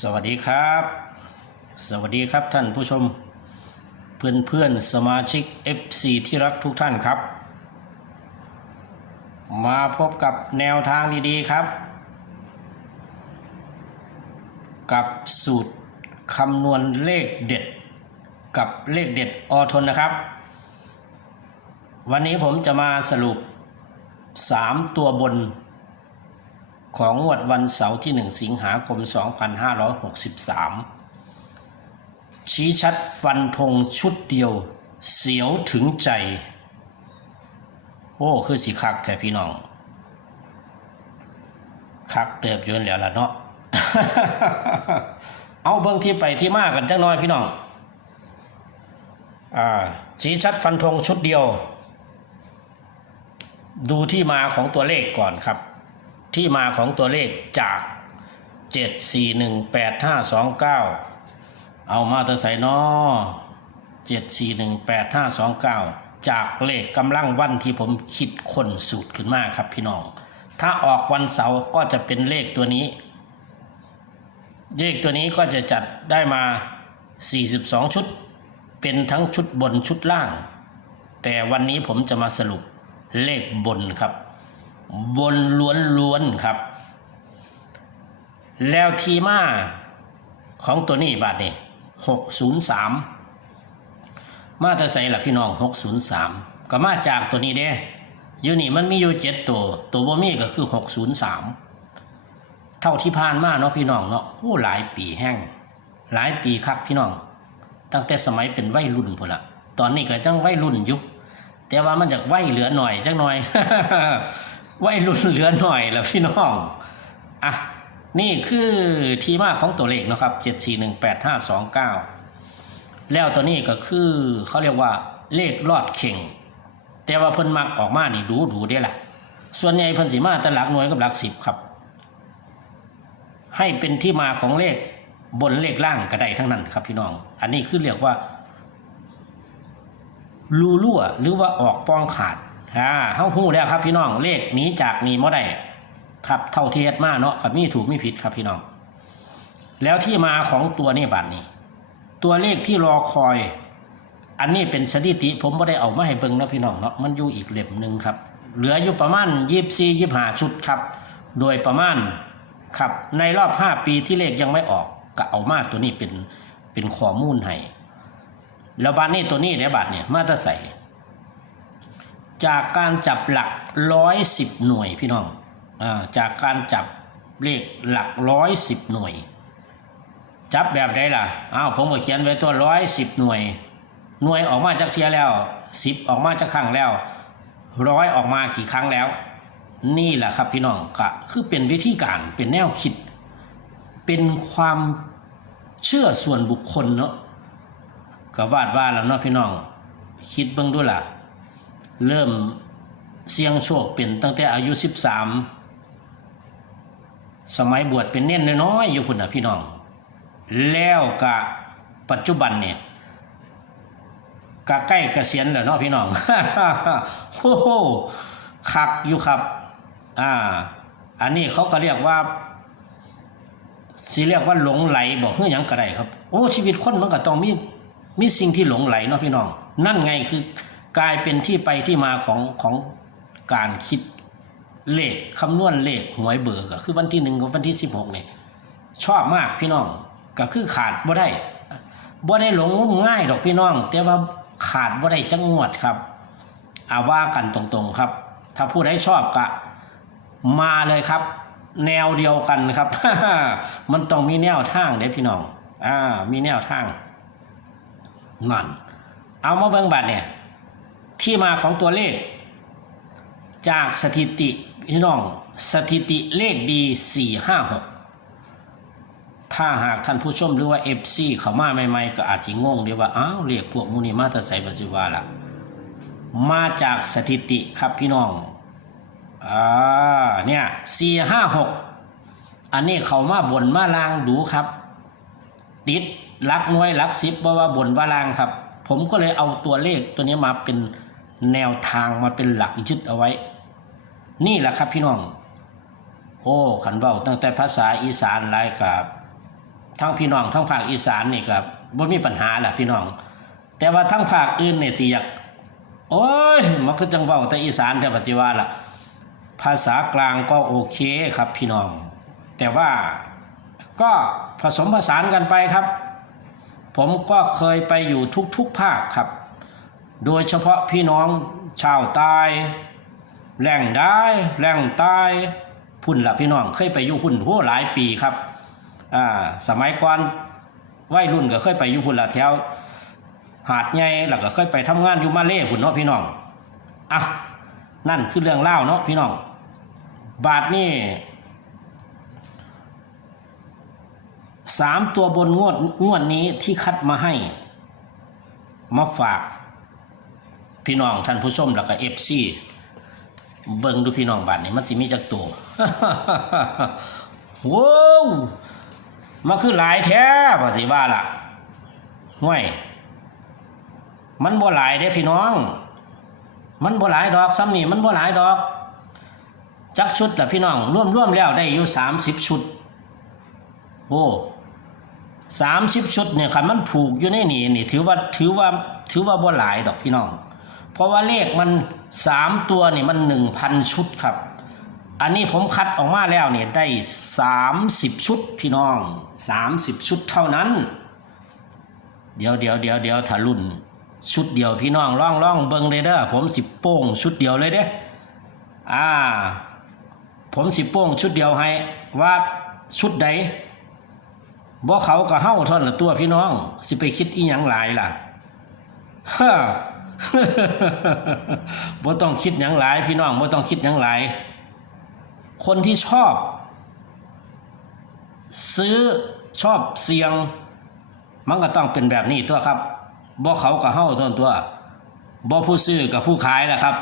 สวัสดีครับ สวัสดีครับท่านผู้ชม เพื่อนเพื่อนสมาชิก FC ที่รักทุกท่านครับ มาพบกับแนวทางดีๆครับ กับสูตรคำนวณเลขเด็ด กับเลขเด็ดอทนนะครับ วันนี้ผมจะมาสรุป 3 ตัวบน ของงวดวันเสาร์ที่ 1 สิงหาคม 2563 ชี้ชัดฟันธงชุดเดียว เสียวถึงใจ โอ้ คือสิคักแต่พี่น้อง คักเติบยนนแล้วล่ะเนาะ เอาเบิ่งที่ไปที่มากันจังน้อยพี่น้อง อ่า ชี้ชัดฟันธงชุดเดียว ดูที่มาของตัวเลขก่อนครับ ที่มาของตัวเลขจาก 7 4 1 8 5 2 9 เอามาเตอร์ไซนอ7 4 1 8 5 2 9 จากเลขกำลังวันที่ผมคิดคนสูตรขึ้นมาครับพี่น้อง ถ้าออกวันเสาร์ก็จะเป็นเลขตัวนี้ เลขตัวนี้ก็จะจัดได้มา 42 ชุด เป็นทั้งชุดบนชุดล่าง แต่วันนี้ผมจะมาสรุปเลขบนครับ บนล้วนๆครับ แล้วทีมาของตัวนี้บาทนี่หกศูนย์สามมาแตะใส่ละพี่น้องหกศูนย์สามก็มาจากตัวนี้เด้อยู่นี่มันมีอยู่เจ็ดตัว ตัวบ่มีก็คือหกศูนย์สามเท่าที่ผ่านมาเนาะพี่น้องเนาะโอ้หลายปีแห้งหลายปีครับพี่น้อง ตั้งแต่สมัยเป็นวัยรุ่นพุ่นละตอนนี้ก็จังวัยรุ่นอยุคแต่ว่ามันจากไหวเหลือหน่อยจักหน่อย ไหวรุ่นเหลือหน่อยแล้วพี่น้อง อะ นี่คือที่มาของตัวเลขนะครับเจ็ดสี่หนึ่งแล้วตัวนี้ก็คือเขาเรียกว่าเลขรอดเข่ง แต่ว่าเพิ่นมักออกมานี่ดูดูได้ละส่วนใหญ่เพิ่นสิมาแต่หลักหน่วยกับหลักสิบครับ ให้เป็นที่มาของเลขบนเลขล่างก็ได้ทั้งนั้นครับพี่น้อง อันนี้คือเรียกว่ารูรั่วหรือว่าออกปองขาด อ่าเฮาฮู้แล้วครับพี่น้องเลขหนีจากหนีบ่ได้ครับเท่าเทียดมาเนาะกับมีถูกมีผิดครับพี่น้อง แล้วที่มาของตัวนี้บัตรนี้ ตัวเลขที่รอคอย อันนี้เป็นสถิติ ผมไม่ได้เอามาให้เบิ่งนะพี่น้องเนาะมันอยู่อีกเล่มหนึ่งครับ เหลืออยู่ประมาณยี่สี่ยี่ห้าชุดครับ โดยประมาณครับในรอบห้าปีที่เลขยังไม่ออกก็เอามาตัวนี้เป็นเป็นข้อมูลให้แล้วบัตรนี้ตัวนี้เนี่ยบัตรเนี่ยมาตรใส่ จากการจับหลักร้อยสิบหน่วยพี่น้องอาจากการจับเลขหลักร้อยสิบหน่วย จับแบบใดล่ะอ้าวผมก็เขียนไว้ตัวร้อยสิบหน่วย หน่วยออกมาจากเทียแล้วสิบออกมาจากครั้งแล้วร้อยออกมากี่ครั้งแล้ว นี่แหละครับพี่น้องก็คือเป็นวิธีการเป็นแนวคิด เป็นความเชื่อส่วนบุคคลเนาะก็วาดว่าแล้วเนาะพี่น้อง คิดเบิ่งด้วยล่ะ เริ่มเสี่ยงโชคเป็นตั้งแต่อายุ 13 สมัยบวชเป็นเน้นน้อยๆอยู่พุ่นะพี่น้อง แล้วกะปัจจุบันเนี่ยกะใกล้กเกษียณแล้วเนาะพี่น้องโอ้โหคักอยู่ครับ อ่า อันนี้เขาก็เรียกว่าสิเรียกว่าหลงไหลบอกเฮ้ยยังก็ไดครับ โอ้ชีวิตคนมันก็ต้องมีมีสิ่งที่หลงไหลเนาะพี่น้อง นั่นไงคือ กลายเป็นที่ไปที่มาของของการคิดเลขคำนวณเลขหวยเบอร์ก็คือวันที่หนึ่งกับวันที่สิบหกเนี่ยชอบมากพี่น้องก็คือขาดบ่ได้บ่ได้หลงงมง่ายดอกพี่น้อง แต่ว่าขาดบ่ได้จังงวดครับอาว่ากันตรงๆครับ ถ้าผู้ใดชอบก็มาเลยครับ แนวเดียวกันครับ มันต้องมีแนวทางเด้พี่น้องอ่ามีแนวทางนั่นเอามาเบิ่งบัตรเนี่ย ที่มาของตัวเลข จากสถิติพี่น้องสถิติเลขดี 456 ถ้าหากท่านผู้ชมหรือว่า FC เขามาใหม่ๆ ก็อาจจะงงเดียวว่า อ้าวเรียกพวกมูนีมาแตใส่ปัจจุบันละมาจากสถิติครับพี่น้องอ่าเนี่ย456 อันนี้เขามาบนมาลางดูครับ ติดลักหน่วยลักสิบว่าว่าบนว่าลางครับ ผมก็เลยเอาตัวเลขตัวนี้มาเป็น แนวทางมาเป็นหลักยึดเอาไว้ นี่แหละครับพี่น้อง โอ้ขันเบาตั้งแต่ภาษาอีสานหลายกับทั้งพี่น้องทั้งภาคอีสานนี่ก็บ่มีปัญหาแหละพี่น้อง แต่ว่าทั้งภาคอื่นเนี่ยสิอยากโอ้ยมันก็จังเว้าแต่อีสานแต่ปัจจุบันล่ะภาษากลางก็โอเคครับพี่น้อง แต่ว่าก็ผสมผสานกันไปครับ ผมก็เคยไปอยู่ทุกๆภาคครับ โดยเฉพาะพี่น้องชาวใต้แหล่งได้แหล่งใต้พุ่นละพี่น้องเคยไปอยู่พุ่นโหหลายปีครับอ่าสมัยก่อนวัยรุ่นก็เคยไปอยู่พุ่นละแถวหาดใหญ่แล้วก็เคยไปทำงานอยู่มาเล่พุ่นเนาะพี่น้องอะนั่นคือเรื่องเล่าเนาะพี่น้อง บาทนี่สามตัวบนงวดงวดนี้ที่คัดมาให้ มาฝาก พี่น้องท่านผู้ชมแล้วก็เอฟซีเบิ่งดูพี่น้องบาทนี่มันสิมีจักตัวว้าวมันคือหลายแท้บ่สิว่าล่ะห่วยมันบ่หลายเด้พี่น้อง มันบ่หลายดอกซ้ำนี่มันบ่หลายดอก จักชุดแต่พี่น้องร่วมร่วมแล้วได้อยู่สามสิบชุดโอ้สามสิบชุดเนี่ยคันมันถูกอยู่ในนี่นี่ถือว่าถือว่าถือว่าบ่หลายดอกพี่น้อง เพราะว่าเลขมันสามตัวนี่มันหนึ่งพันชุดครับ อันนี้ผมคัดออกมาแล้วเนี่ยได้สามสิบชุดพี่น้องสามสิบชุดเท่านั้น เดี๋ยวเดี๋ยวเดี๋ยวเดี๋ยวถ้ารุ่น ชุดเดียวพี่น้องล่องล่องเบิงเลยเด้อผมสิโป้งชุดเดียวเลยเด้อ่า ผมสิโป้งชุดเดียวให้ว่าชุดใดบ่เขาก็เฮ้าท่านนละตัวพี่น้อง สิไปคิดอีหยังหลายล่ะฮ่า บ่ต้องคิดหยังหลาย พี่น้องบ่ต้องคิดหยังหลาย คนที่ชอบ ซื้อชอบเสี่ยง มันก็ต้องเป็นแบบนี้ตัวครับบ่เขาก็เฮ้าเท่านตัวบ่ผู้ซื้อกับผู้ขายแหละครับ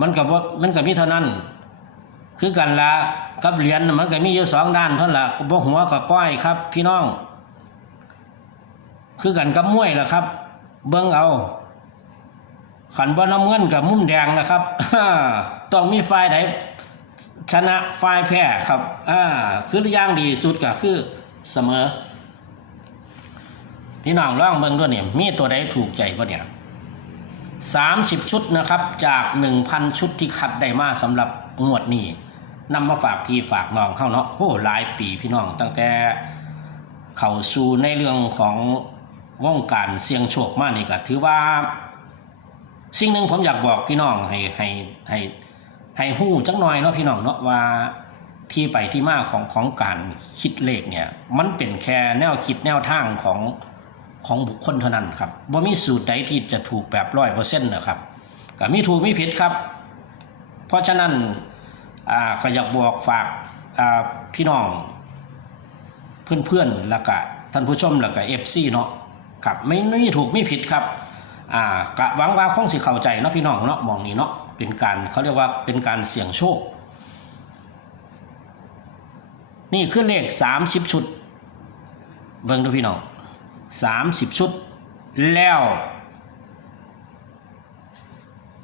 มันก็บ่มันก็มีเท่านั้น คือกันละกับเหรียญมันก็มีอยู่สองด้านเท่านั้นละบ่หัวกับก้อยครับ พี่น้อง คือกันกับมวยล่ะครับ เบิ่งเอา ขันบ่น้ำเงินกับมุมแดงนะครับต้องมีฝ่ายใดชนะฝ่ายแพ้ครับอ่าคืออย่างดีสุดก็คือเสมอพี่น้องลองเบิ่งด้วยเนี่ยมีตัวใดถูกใจบ่เนี่ย30ชุดนะครับจาก1,000ชุดที่คัดได้มาสำหรับงวดนี้นำมาฝากพี่ฝากน้องเข้าเนาะโอ้หลายปีพี่น้องตั้งแต่เข้าสู่ในเรื่องของวงการเสี่ยงโชคมานี่ก็ถือว่า สิ่งหนึ่งผมอยากบอกพี่น้องให้ให้ให้ให้หู้จักหน่อยเนาะพี่น้องเนาะว่าที่ไปที่มาของของการคิดเลขเนี่ย มันเป็นแค่แนวคิดแนวทางของของบุคคลเท่านั้นครับว่ามีสูตรใดที่จะถูกแบบร้อยเปอร์เซ็นต์นะครับก็มีถูกมีผิดครับ เพราะฉะนั้นอ่าก็อยากบอกฝากอ่าพี่น้อง เพื่อนๆแล้วก็ท่านผู้ชมแล้วก็เอฟซีเนาะครับไม่ไม่ถูกไม่ผิดครับ อ่ากะหวังว่าคงสิเข้าใจเนาะพี่น้องเนาะมองนี้เนาะเป็นการเขาเรียกว่าเป็นการเสี่ยงโชค นี่คือเลข30ชุด เบิ่งดูพี่น้องสามสิบชุด แล้ว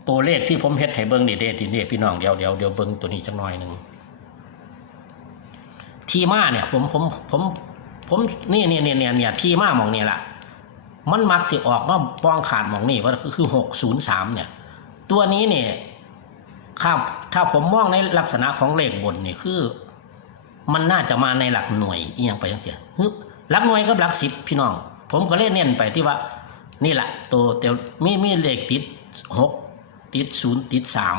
ตัวเลขที่ผมเฮ็ดให้เบิ้งนี่เด้ทีนี้พี่น้องเดี๋ยวเดี๋ยวเดี๋ยวเบิ้งตัวนี้จักหน่อยหนึ่งทีมาเนี่ยผมผมผมผมนี่เนี่ยเนี่ยเนี่ยเนี่ยทีมาหมองนี่แหละ มันมักสิออกมาป้องขาดมองนี่ว่าคือหกศูนย์สามเนี่ย ตัวนี้เนี่ยครับถ้าผมมองในลักษณะของเลขบนนี่คือ มันน่าจะมาในหลักหน่วยอีหยังไปจังซี่ฮึหลักหน่วยกับหลักสิบพี่น้อง ผมก็เลยเน้นไปที่ว่า นี่แหละตัวเตียวมีมีเลขติดหกติดศูนย์ติดสาม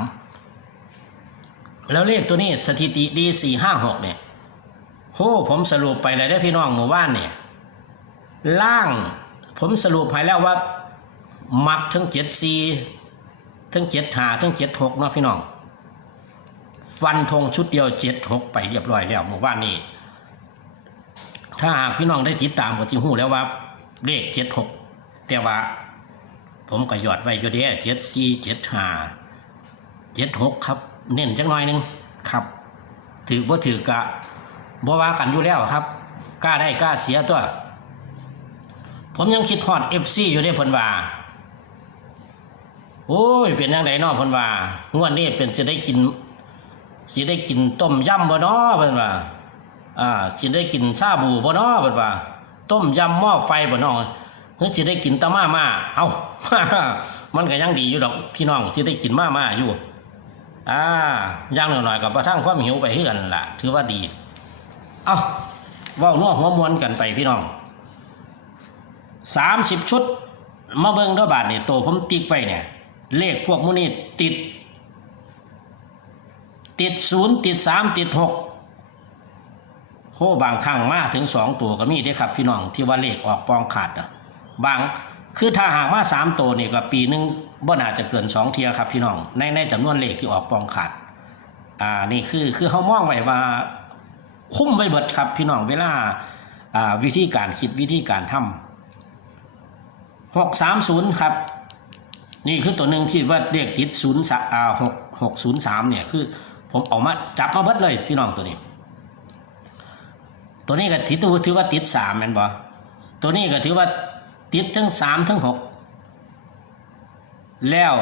แล้วเลขตัวนี้สถิติดีสี่ห้าหกเนี่ยโหผมสรุปไปเลยได้พี่น้องหมู่บ้านเนี่ยล่าง ผมสรุปให้แล้วว่า มักทั้งเจ็ดสี่ทั้งเจ็ดหาทั้งเจ็ดหกเนาะพี่น้อง ฟันธงชุดเดียวเจ็ดหกไปเรียบร้อยแล้วเมื่อวานนี้ถ้าหากพี่น้องได้ติดตามก็จิหูแล้วว่า เลขเจ็ดหกแต่ว่า ผมก็หยอดไว้อยู่เดียเจ็ดสี่เจ็ดห้าเจ็ดหกครับ เน้นจังหน่อยนึงครับ ถือว่าถือกะบ่ว่ากันอยู่แล้วครับกล้าได้กล้าเสียตัว ผมยังคิดฮอดเอฟซีอยู่ได้เพิ่นว่าโอ้ยเป็นยังไงนาะเพิ่นว่างวดนี้เป็นจะได้กินสิได้กินต้มยำบ่นาะเพิ่นว่าอ่าสิได้กินชาบูบ่นาะบัดว่า ต้มยำหม้อไฟบ่นาะเฮ้ยสิได้กินตะมามาเอ้ามันก็ยังดีอยู่ดอกพี่น้องสิได้กินมามาอยู่อ่าย่างหน่อยๆกับประทังความหิวไปเฮือกันล่ะ ถือว่าดี เอ้าว้านัวหัวมวนกันไปพี่น้อง สามสิบชุด มาเบิ่งด้วยบาทเนี่ยโตผมติ๊กไว้เนี่ย เลขพวกมูนี่ติด ติดศูนย์ติดสามติดหกโหบางครั้งมาถึงสองตัวก็มีได้ครับพี่น้องที่ว่าเลขออกปองขาดอะบางคือถ้าหากมาสามตัวนี่ก็ปีหนึ่งบ่น่าจะเกินสองเทียครับพี่น้องในในจำนวนเลขที่ออกปองขาดอ่านี่คือคือเขามองไว้ว่าคุ้มไว้เบิดครับพี่น้องเวลาอ่าวิธีการคิดวิธีการทำ หกสามศูนย์ครับ นี่คือตัวหนึ่งที่ว่าเรียกติดศูนย์อ่าหกหกศูนย์สามเนี่ยคือผมเอามาจับมาเบิดเลยพี่น้องตัวนี้ ตัวนี้ก็ถือว่าถือว่าติดสามแม่นบ่ตัวนี้ก็ถือว่าติดทั้งสามทั้งหกแล้ว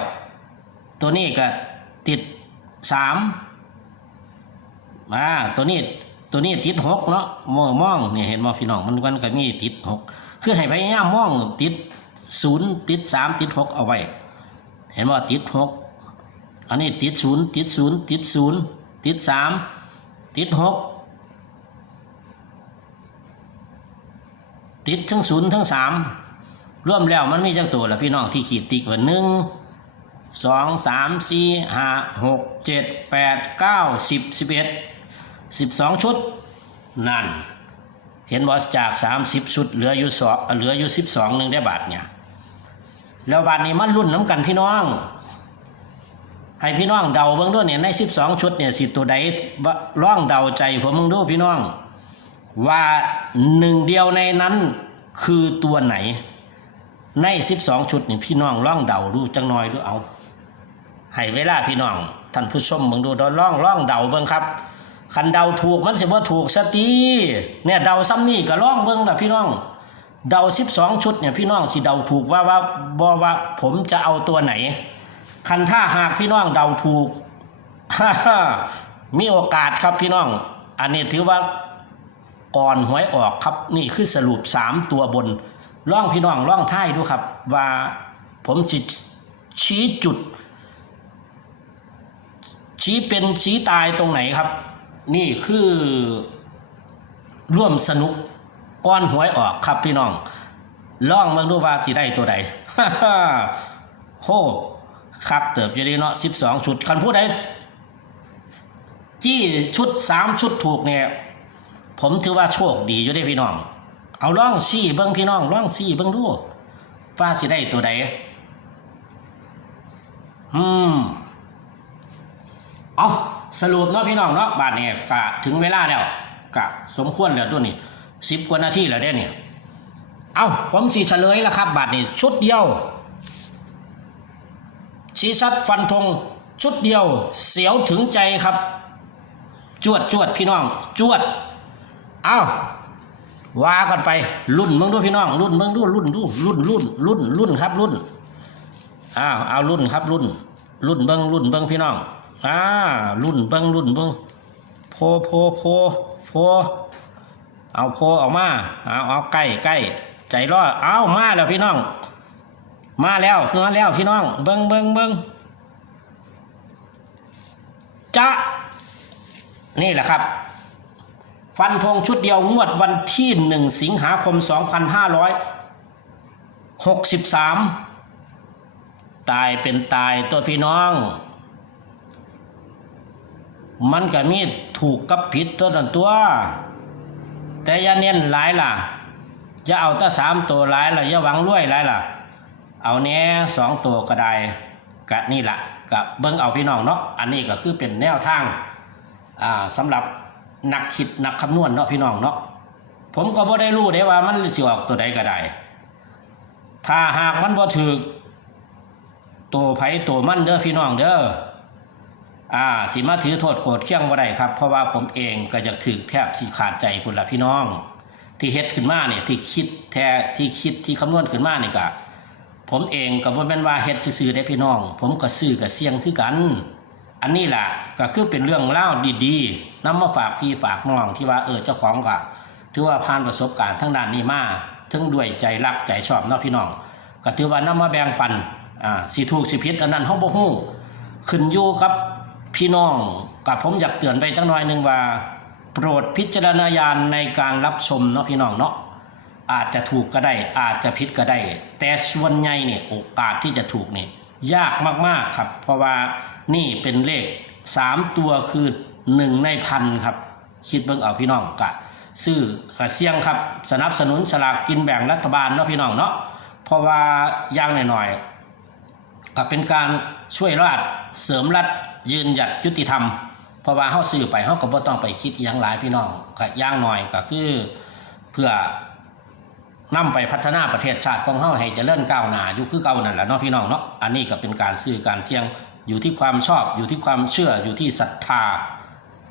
ตัวนี้ก็ติดสามอ่าตัวนี้ตัวนี้ติดหกเนาะมองมองเนี่ยเห็นมอพี่น้องมันมันก็มีติดหกคือให้พยายามมองติด ศูนย์ติดสามติดหกเอาไว้ เห็นว่าติดหกอันนี้ติดศูนย์ติดศูนย์ติดศูนย์ติดสามติดหกติดทั้งศูนย์ทั้งสามรวมแล้วมันมีจังตัวละพี่น้องที่ขีดติ๊กว่าหนึ่งสองสามสี่ห้าหกเจ็ดแปดเก้าสิบสิบเอ็ดสิบสองชุด นั่น เห็นว่าจากสามสิบชุด เหลืออยู่สองเหลืออยู่สิบสองหนึ่งได้บาทเนี่ย แล้วบาทนี้มันรุ่นน้ำกันพี่น้อง ให้พี่น้องเดาเบื้องด้วยเนี่ยในสิบสองชุดเนี่ยสิตัวใดร่องเดาใจผมมึงดูพี่น้อง ว่าหนึ่งเดียวในนั้นคือตัวไหน ในสิบสองชุดนี่พี่น้องร่องเดาดูจังน้อยดูเอา ให้เวลาพี่น้องท่านผู้ชมมึงดูดอร่องร่องเดาเบิ่งครับคันเดาถูกมันสิว่าถูกสตีเนี่ยเดาซ้ำนี่ก็ร่องเบิ่งนะพี่น้อง เดาสิบสองชุดเนี่ยพี่น้องสิเดาถูกว่าว่าบอว่าผมจะเอาตัวไหน คันถ้าหากพี่น้องเดาถูก มีโอกาสครับพี่น้อง อันนี้ถือว่าก่อนหวยออกครับนี่คือสรุปสามตัวบนร่องพี่น้องร่องท้ายดูครับ ว่าผมสิชี้จุด ชี้เป็นชี้ตายตรงไหนครับ นี่คือร่วมสนุก ก้อนหวยออกครับพี่น้องล่องเมืองดูว่าสิได้ตัวใดโหครับเติบอยู่ดีเนาะสิบสองชุดคันผู้ใดจี้ชุดสามชุดถูกเนี่ย ผมถือว่าโชคดีอยู่ได้พี่น้อง เอาล่องซี่เบิ้งพี่น้องล่องซี่เบิ้งดูว่าสิได้ตัวใดอืมเอาสรุปเนาะพี่น้องเนาะบาทเนี่ยกะถึงเวลาแล้วกะสมควรแล้วตัวนี้ สิบกว่านาทีแล้วเด้เนี่ย เอาผมสีเฉลยแล้วครับ บาทนี้ชุดเดียวชี้ชัดฟันธงชุดเดียว เสียวถึงใจครับ จวดจวดพี่น้อง จวด เอาว่ากันไปรุ่นเมืองดูพี่น้องรุ่นเมืองดูรุ่นดูรุ่นรุ่นรุ่นรุ่นครับรุ่นอ้าวเอารุ่นครับรุ่น รุ่นเบิ้งรุ่นเบิ้งพี่น้องอ่ารุ่นเบิ้งรุ่นเบิ้งโพโพโพโพ เอาโพออกมา เอาเอาใกล้ใกล้ใจรอดเอามาแล้วพี่น้อง มาแล้วมาแล้วพี่น้อง เบิ้งเบิ้งเบิ้งจะนี่แหละครับ ฟันธงชุดเดียวงวดวันที่หนึ่งสิงหาคม 2563 ตายเป็นตายตัวพี่น้อง มันก็มีถูกกับผิดตัวนั้นตัว แต่อย่าเน้นหลายล่ะอย่าเอาตั้สามตัวหลายล่ะอย่าหวังรวยหลายล่ะ เอาแน่สองตัวก็ได้กะนี่ละกะเบิ้งเอาพี่น้องเนาะอันนี้ก็คือเป็นแนวทางอ่าสำหรับนักคิดนักคำนวณเนาะพี่น้องเนาะผมก็บ่ได้รู้เด้ว่ามันสิออกตัวใดก็ได้ถ้าหากมันบ่ถูกตัวไผตัวมันเด้อพี่น้องเด้อ อ่าสิมาถือโทษโกรธเคี่ยงบ่ได้ครับ เพราะว่าผมเองก็จะถือแทบที่ขาดใจพุ่นละพี่น้อง ที่เฮ็ดขึ้นมาเนี่ยที่คิดแท้ที่คิดที่คำนวณขึ้นมาเนี่ยก็ผมเองก็บ่แม่นว่าเฮ็ดซื่อๆได้พี่น้อง ผมก็ซื้อกับเสี่ยงคือกัน อันนี้แหละก็คือเป็นเรื่องเล่าดีๆนำมาฝากพี่ฝากน้องที่ว่าเออเจ้าของก็ถือว่าผ่านประสบการณ์ทั้งด้านนี้มาทั้งด้วยใจรักใจชอบเนาะพี่น้องก็ถือว่านำมาแบ่งปันอ่าสิถูกสิผิดอันนั้นเฮาบ่ฮู้ขึ้นอยู่กับ พี่น้องกับผมอยากเตือนไปจังหน่อยหนึ่งว่า โปรดพิจารณาญาณในการรับชมเนาะพี่น้องเนาะอาจจะถูกก็ได้ อาจจะผิดก็ได้ แต่ส่วนใหญ่เนี่ยโอกาสที่จะถูกเนี่ยยากมากๆครับ เพราะว่านี่เป็นเลข 3 ตัวคือ1ในพันครับ คิดเบิ่งเอาพี่น้องกะซื้อกะเสี่ยงครับสนับสนุนสลากกินแบ่งรัฐบาลเนาะพี่น้องเนาะเพราะว่าย่างหน่อยๆก็เป็นการช่วยราดเสริมรัฐ ยืนหยัดยุติธรรม เพราะว่าเฮาซื้อไปเฮาก็บ่ต้องไปคิดอหยังหลายพี่น้องก็ย่างหน่อยก็คือเพื่อนำไปพัฒนาประเทศชาติของเฮาให้เจริญก้าวหน้าอยู่คือเก่านั่นแหละเนาะพี่น้องเนาะอันนี้ก็เป็นการซื้อการเสี่ยงอยู่ที่ความชอบอยู่ที่ความเชื่ออยู่ที่ศรัทธา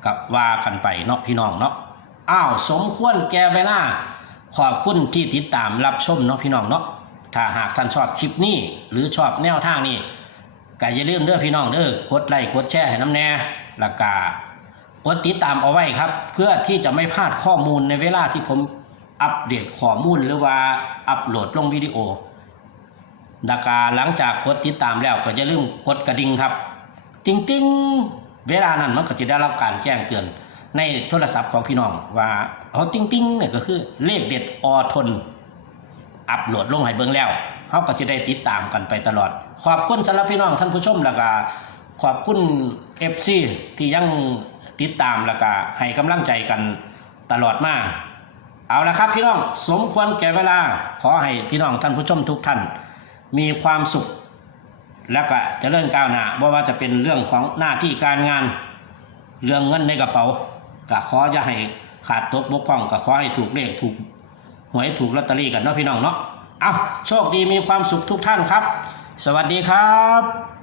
กับว่ากันไปเนาะพี่น้องเนาะอ้าวสมควรแก่เวลาขอบคุณที่ติดตามรับชมเนาะพี่น้องเนาะถ้าหากท่านชอบคลิปนี้หรือชอบแนวทางนี้ ก็อย่าลืมเด้อพี่น้องเด้อกดไลค์กดแชร์ให้น้ำแน่ล้วก็กดติดตามเอาไว้ครับ เพื่อที่จะไม่พลาดข้อมูลในเวลาที่ผมอัปเดตข้อมูลหรือว่าอัปโหลดลงวิดีโอดากาหลังจากกดติดตามแล้วก็อย่าลืมกดกระดิ่งครับ ติ๊งติ๊งเวลานั้นมันก็จะได้รับการแจ้งเตือน ในโทรศัพท์ของพี่น้องว่าเขาติ๊งติ๊งเนี่ยก็คือเลขเด็ดอทน อัปโหลดลงให้เบิ่งแล้วเขาก็จะได้ติดตามกันไปตลอด ขอบคุณสำหรับพี่น้องท่านผู้ชมแล้วก็ขอบคุณ FC ที่ยังติดตามแล้วก็ให้กำลังใจกันตลอดมาเอาละครับพี่น้องสมควรแก่เวลาขอให้พี่น้องท่านผู้ชมทุกท่าน มีความสุข แล้วก็จเจริญก้าวหน้าบ่ว่าจะเป็นเรื่องของหน้าที่การงาน เรื่องเงินในกระเป๋าก็ขอจะให้ขาดตกบกพร่องก็ขอให้ถูกเลขถูกหวยถูกลอตเตอรี่กันเนาะพี่น้องเนาะเอาโชคดีมีความสุขทุกท่านครับ สวัสดีครับ